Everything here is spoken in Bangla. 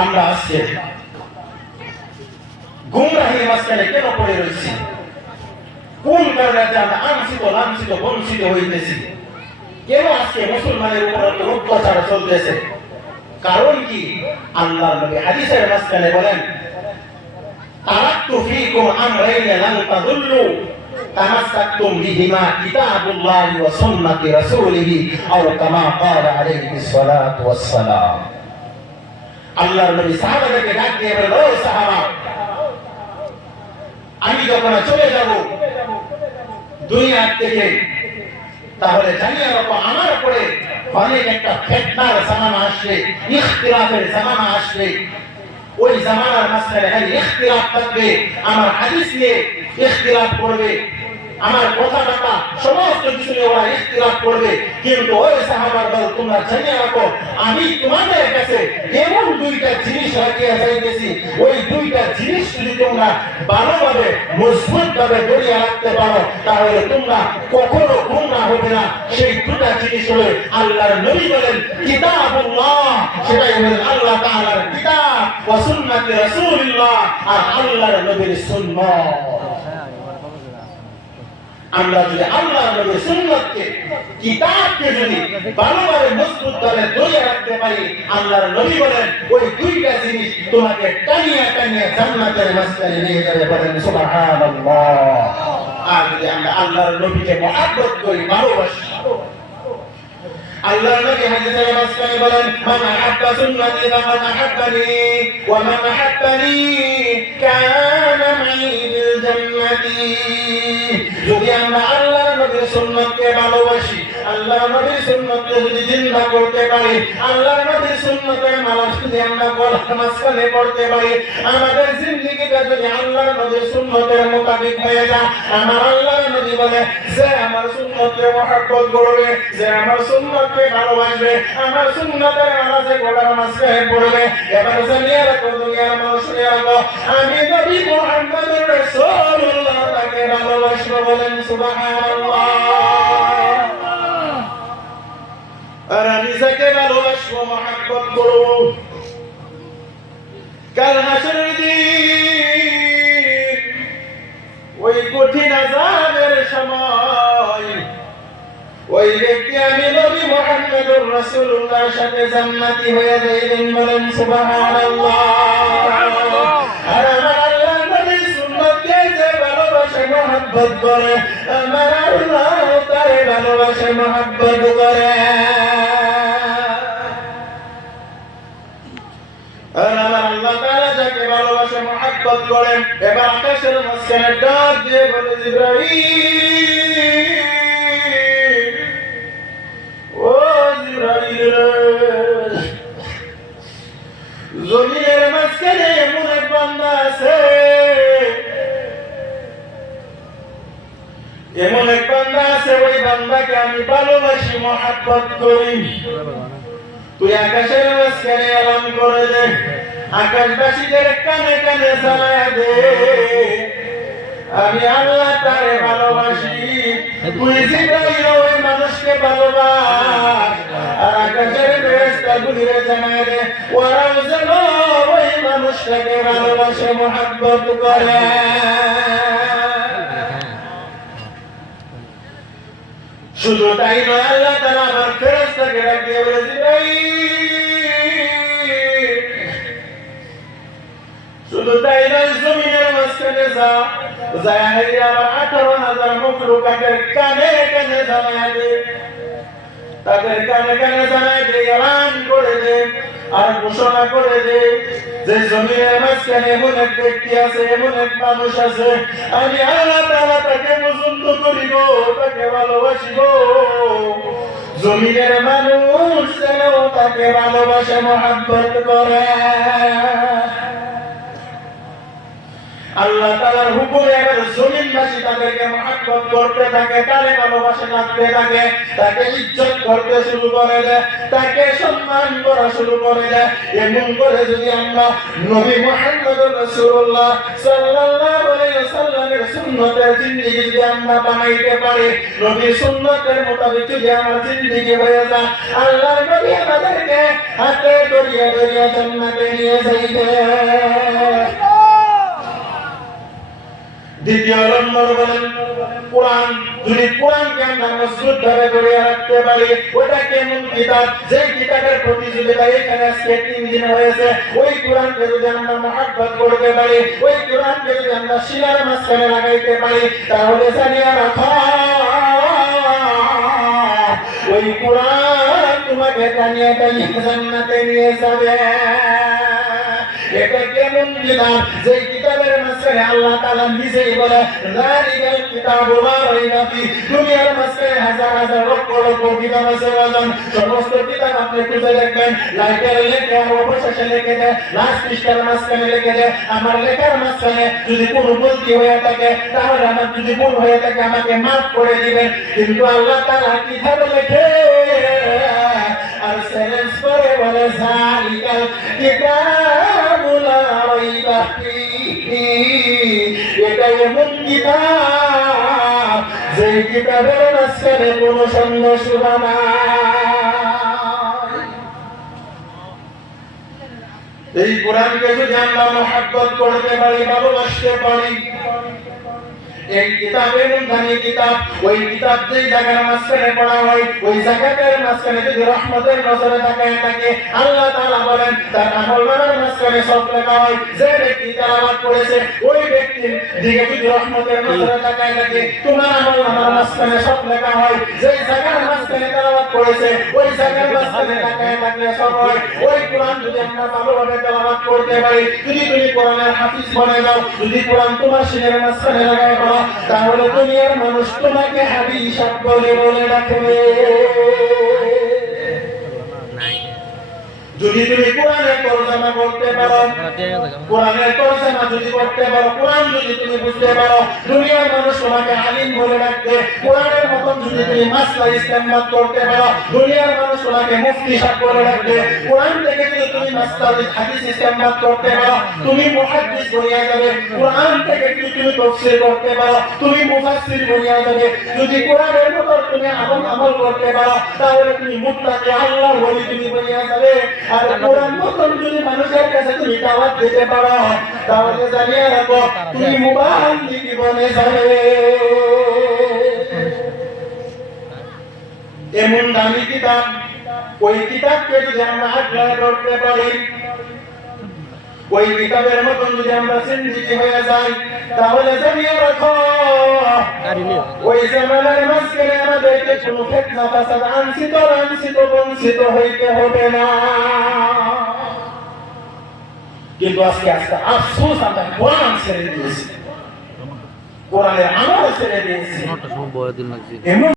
আমরা আজকে গুমরাহির মাঝখানে কেন পড়ে রয়েছি? কোন কারণে আমরা আংশিত লাঞ্ছিত বঞ্চিত হইতেছি? কেন আজকে মুসলমানের উপর অত্যাচার চলতেছে? কারণ কি? আল্লাহর নবী হাদিসের মাঝখানে বলেন, তারাকতু ফীকুম আমরাইন লান তাদুল্লু তামাসসাকতুম বিহিমা কিতাবুল্লাহি ওয়া সুন্নাতি রাসূলিহি আও কামা ক্বালা আলাইহিস সালাতু ওয়াস সালাম। আল্লাহর নবী সাহাবাদেরকে ডাক দিয়ে বলেন, ও সাহাবা, আমি যখন চলে যাব দুনিয়া থেকে, তাহলে জানিয়ে রাখো আমার উপরে অনেক একটা ফিতনার জামানা আসবে, ইখতিলাফের জামানা আসবে। ওই জামানার মাঝখানে খালি ইখতিলাফ থাকবে, আমার হাদিস নিয়ে ইখতিলাফ করবে, আমার কথাবার্তা সমস্ত কিছু নিয়ে ওরা ইখতিলাফ করবে। কিন্তু ওই সাহাবার দল, তোমরা জানিয়ে রাখো আমি তোমাদের কাছে এমন দুইটা জিনিস রাখিয়া যাইতেছি, ওই দুইটা জিনিস যদি তোমরা ভালোভাবে মজবুত ভাবে ধরিয়া রাখতে পারো, তাহলে তোমরা কখনো গুমরাহ হবে না। সেই দুটা জিনিস হলো, আল্লাহর নবী বলেন কিতাবুল্লাহ, সেটাই হলেন আল্লাহ তাআলার কিতাব, ওয়া সুন্নাতি রাসূলিল্লাহ, আর আল্লাহর নবীর সুন্নাত। আমরা যদি আল্লাহর নবীর সুন্নাতকে, কিতাবকে যদি ভালোভাবে মজবুত ভাবে ধরে রাখতে পারি, আল্লাহর নবী বলেন ওই দুইটা জিনিস তোমাকে টানিয়া টানিয়া জান্নাতের মাঝখানে নিয়ে যাবে। বলেন সুবহানাল্লাহ। আর যদি আমরা আল্লাহর নবীকে মহব্বত করি, ভালোবাসি, আল্লাহর নবী হাদিসের মাঝখানে বলেন, মান আহাব্বা সুন্নতি ফাকাদ আহাব্বানি ওয়া মান আহাব্বানি কানা মাই ফিল জান্নাতি। যদি আমরা আল্লাহর নবীর সুন্নতকে ভালোবাসি, আল্লাহর নবীর সুন্নতকে যদি জিন্দা করতে পারি, আল্লাহর নবীর সুন্নতের মালা যদি আমরা গলার মাঝখানে পড়তে পারি, আমাদের জিন্দেগিটা যদি আল্লাহর নবীর সুন্নতের মোতাবেক হয়ে যায়, আমার আল্লাহর নবী বলে, যে আমার সুন্নতকে মহব্বত করবে, যে আমার সুন্নতকে ভালোবাসবে, আমার সুন্নতের মালা যে গলার মাঝখানে পড়বে, এবার জানিয়ে রাখো দুনিয়ার মানুষ, শুনে রাখো আমি নবী মুহাম্মদুর রাসূলুল্লাহ তাকে ভালোবাসবো। বলেন সুবহানাল্লাহ। আর আমি যাকে ভালোবাসবো, মহব্বত করব, কাল হাসরের দিন ওই কঠিন আযাবের সময় ওই ব্যক্তি আমি নবী মুহাম্মদুর রাসূলুল্লাহর সাথে জান্নাতি হয়ে যাবেন। বলেন সুবহানাল্লাহ। আর আমার আল্লাহ নবীর সুন্নতকে যে ভালোবাসে, মহব্বত করে, আমার আল্লাহ তারে ভালোবাসে, মহব্বত করে। আর আমার আল্লাহ তাআলা যাকে ভালোবাসে, মহব্বত করে, এবার আকাশের মাঝখানে ডাক দিয়ে বলে, জিবরাইল, ও জিবরাইল, জমিনের মাঝখানে এমন এক বান্দা আছে, এমন এক বান্দা আছে, ওই বান্দাকে আমি ভালোবাসি, মহব্বত করি। তুই আকাশের মাঝখানে এলান করে দে, আকাশবাসীদের কানে কানে জানায়া দে, আমি আল্লাহ তারে ভালোবাসি। তুই জিবরাইল ওই মানুষকে ভালোবাস, আর আকাশের ফেরেশতাগুলিরে জানায়া দে, ওরাও যেন ওই মানুষটাকে ভালোবাসে, মহব্বত করে। শুধু তাই নয়, আল্লাহ তাআলা আমার ফেরেশতাকে ডাক দিয়ে বলে, জিবরাইল, শুধু তাই নয়, জমিনের মাঝখানে যা, যায় আমার 18,000 মখলুকাতের কানে কানে জানায় দে, তাদের কানে কানে জানায় দে, এলান করে দে, আর ঘোষণা করে দে যে জমিনের মাঝখানে এমন এক ব্যক্তি আছে, এমন এক মানুষ আছে, আমি আল্লাহ তাআলা তাকে পছন্দ করিব, তাকে ভালোবাসিব। জমিনের মানুষ যেন তাকে ভালোবাসে, মহব্বত করে। আল্লাহ তাআলার হুকুমে এবার জমিনবাসী তাদেরকে মহব্বত করতে থাকে, তারে ভালোবাসা রাখতে থাকে, তাকে ইজ্জত করতে শুরু করে দেয়, তাকে সম্মান করা শুরু করে দেয়। এমন করে যদি আমরা নবী মুহাম্মদুর রাসূলুল্লাহ সাল্লাল্লাহু আলাইহি ওয়াসাল্লামের সুন্নতের জিন্দেগি যদি আমরা বানাইতে পারি, নবীর সুন্নতের মোতাবেক যদি আমার জিন্দেগি হয়ে যায়, আল্লাহর নবী আমাদেরকে হাতে ধরিয়া ধরিয়া জান্নাতে নিয়ে যাইবে। দ্বিতীয় নম্বর বলেন কোরআন। যদি কোরআনকে আমরা মজবুত ভাবে ধরে রাখতে পারি, ওটা কেমন কিতাব, যে কিতাবের প্রতিযোগিতা এখানে আজকে 3 দিন হয়েছে, ওই কোরআনকে যদি আমরা মহব্বত করতে পারি, ওই কোরআনকে যদি আমরা শিলার মাঝখানে লাগাইতে পারি, তাহলে জানিয়া রাখো ওই কোরআন তোমাকে টানিয়ে টানিয়ে জান্নাতে নিয়ে যাবে। এটা কেমন কিতাব, যে কিতাবের মাঝখানে আল্লাহ তাআলা নিজেই বলে যালিকাল কিতাবু লা রাইবা ফি। দুনিয়ার মাঝখানে হাজার হাজার লক্ষ লক্ষ কিতাব আছে, সমস্ত কিতাব আপনি খুঁজে দেখবেন, লাইটের লেখে আর অবশেষে লিখে দেয়, লাস্ট পৃষ্ঠার মাঝখানে লিখে দেয় আমার লেখার মাঝখানে যদি কোনো ভুলটি হয়ে থাকে, তাহলে আমার যদি ভুল হয়ে থাকে আমাকে মাফ করে দিবেন। কিন্তু আল্লাহ তাআলা কিতাবে লেখে আর সেন্স করে বলে যালিকাল কিতাবু লা রাইবা ফিহি। এটা এমন কিতাব যে কিতাবের মাঝখানে কোনো সন্দেহ শুভা নাই। এই কোরআনকে যদি আমরা মহব্বত করতে পারি, ভালোবাসতে পারি, এই কিতাবের মধ্যে কিতাব, ওই কিতাব যেই জায়গার মাঝখানে পড়া হয়, ওই জায়গাটার মাঝখানে যদি রহমতের নজরে তাকায় থাকে, আল্লাহ তাআলা বলেন তার আমলনামার মাঝখানে সব লেখা হয়। যে ব্যক্তি তেলাওয়াত করেছে ওই ব্যক্তির দিকে যদি রহমতের নজরে তাকায় থাকে, তোমার আমলনামার মাঝখানে সব লেখা হয়। যে জায়গার মাঝখানে তেলাওয়াত করেছে ওই জায়গার মাঝখানে তাকায় থাকলে সব হয়। ওই কোরআন যদি আমরা ভালোভাবে তেলাওয়াত করতে পারি, যদি তুমি কোরআনের হাফিজ বনে যাও, যদি কোরআন তোমার সিনের মাঝখানে লাগায় পড়ো, তাহলে দুনিয়ার মানুষ তোমাকে হাবিব বলে বলে ডাকবে। যদি তুমি কোরআনের তরজমা করতে পারো, কোরআনের তরজমা যদি করতে পারো, কোরআন যদি তুমি বুঝতে পারো, দুনিয়ার মানুষ তোমাকে আলিম বলে ডাকবে। কোরআনের মতন যদি তুমি মাসলা ইস্তেমবাদ করতে পারো, দুনিয়ার মানুষ তোমাকে মুফতি সাহেব বলে ডাকবে। কোরআন থেকে যদি তুমি মাসলা হাদিস ইস্তেমবাদ করতে পারো, তুমি মুহাদ্দিস বনিয়া যাবে। কোরআন থেকে যদি তুমি তাফসীর করতে পারো, তুমি মুফাসসির বনিয়া যাবে। যদি কোরআনের মতন তুমি আমল করতে পারো, তাহলে তুমি মুত্তাকি আল্লাহর ওলি তুমি বনিয়া যাবে। আর কোরআন মতন যদি মানুষের কাছে তুমি দাওয়াত দিতে পারো, তাহলে জানিয়ে রাখো তুমি মুবাল্লিগ বনে যাবে। এমন দামি কিতাব, ওই কিতাবকে যদি আমরা আগ্রহ করতে পারি, ওই কিতাবের মতন যদি আমরা জিন্দেগি হয়ে যাই, তাহলে জানিয়ে রাখো ওই জামানার মাঝখানে আমাদেরকে কোনো ফিতনা ফাসাদ আনছিত বঞ্চিত হইতে হবে না। কিন্তু আজকে আফসোস আমরা কোরআন ছেড়ে দিয়েছি, কোরআনের আমল ছেড়ে দিয়েছি।